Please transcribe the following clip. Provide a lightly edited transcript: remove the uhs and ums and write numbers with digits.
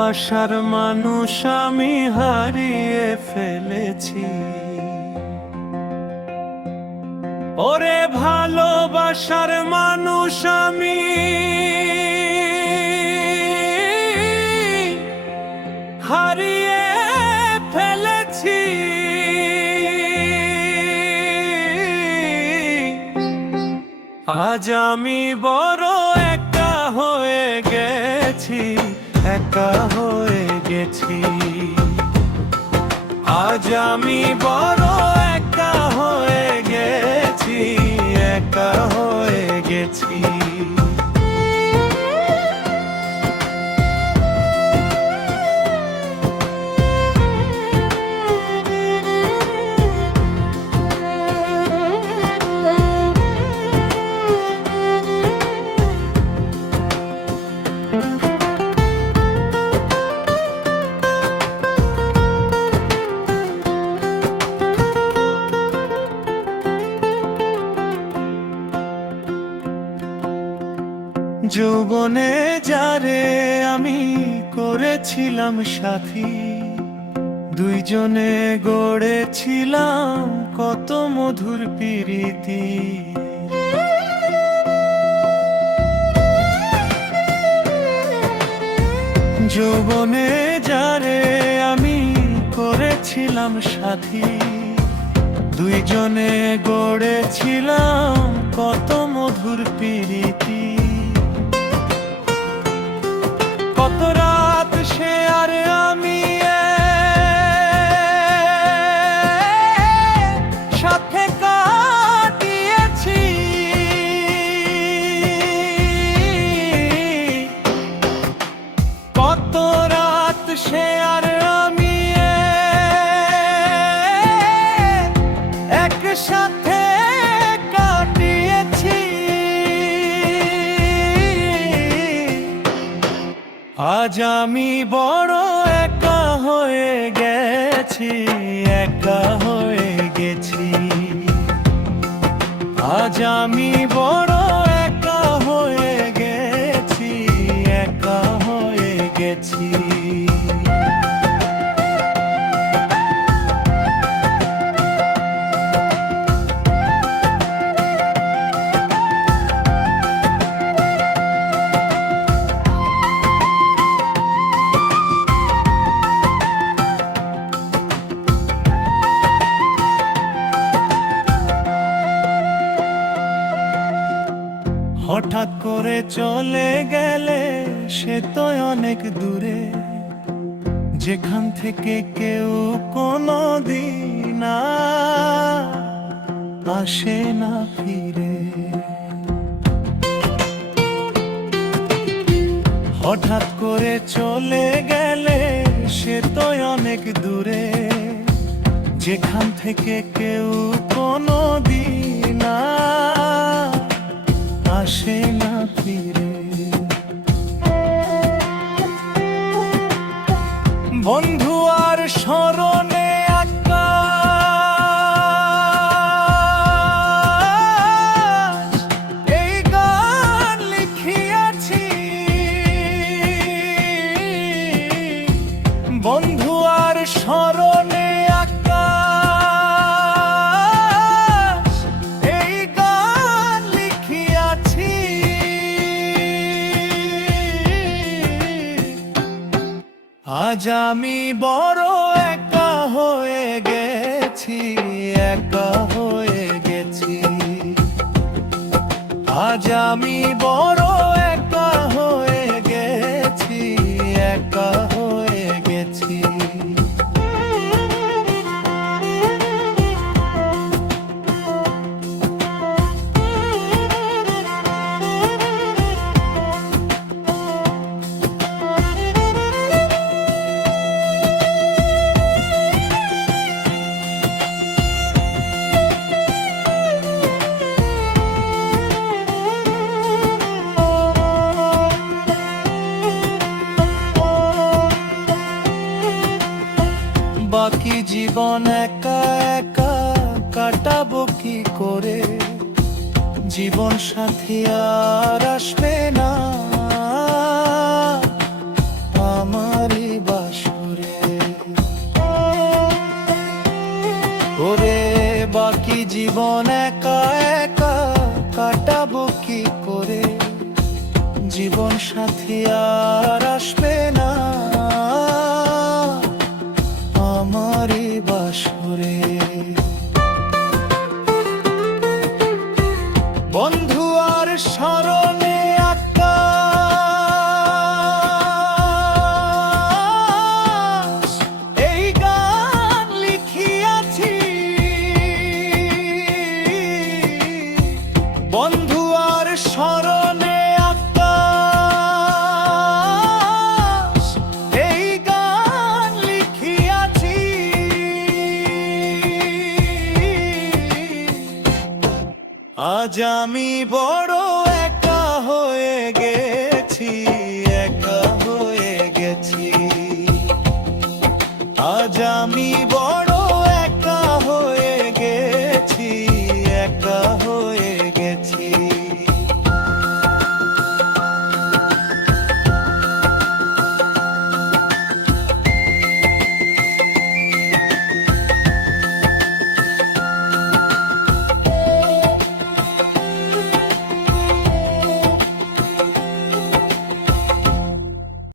ভালোবাসার মানুষ আমি হারিয়ে ফেলেছি। ওরে ভালোবাসার মানুষ আমি হারিয়ে ফেলেছি। আজ আমি বড় একা হয়ে গেছি, একা হয়ে গেছি। আজ আমি বড় একা হয়ে গেছি, একা হয়ে গেছি। যৌবনে যারে আমি করেছিলাম সাথী, দুইজনে গড়েছিলাম কত মধুর প্রীতি। যৌবনে যারে আমি করেছিলাম সাথী, দুইজনে গড়েছিলাম কত মধুর প্রীতি। কত রাত সে আর আমি সাথে কাটিয়েছি। কত রাত সে আর আমি একসাথে কাটিয়েছি। আজ আমি বড় একা হয়ে গেছি, একা হয়ে গেছি। আজ আমি বড় একা হয়ে গেছি, একা হয়ে গেছি। হঠাৎ করে চলে গেলে সে তো অনেক দূরে, যেখান থেকে কেউ কোনো দিন আসে না ফিরে। হঠাৎ করে চলে গেলে সে তো অনেক দূরে, যেখান থেকে কেউ কোনো দিন আসে না ফিরে। বন্ধু আর স্মরণে আকাশ এই গান লিখিয়াছি। বন্ধু আর স্মরণে আজ আমি বড় একা হয়ে গেছি, একা হয়ে গেছি। আজ আমি বড় একা হয়ে গেছি, একা হয়ে গেছি। বাকি জীবন একা একা কাটাবো কি করে, জীবন সাথী আর আসবে না আমার জীবন একা একা কাটাবো কি করে, জীবন সাথী আর আসবে না আমারই বাসরে। বন্ধু আর স্মরণে আকাশ এই গান লিখিয়াছি, বন্ধু আর স্মরণে আকাশ এই গান লিখিয়াছি। আজ আমি বড় একা হয়ে গেছি, একা হয়ে গেছি। আজ আমি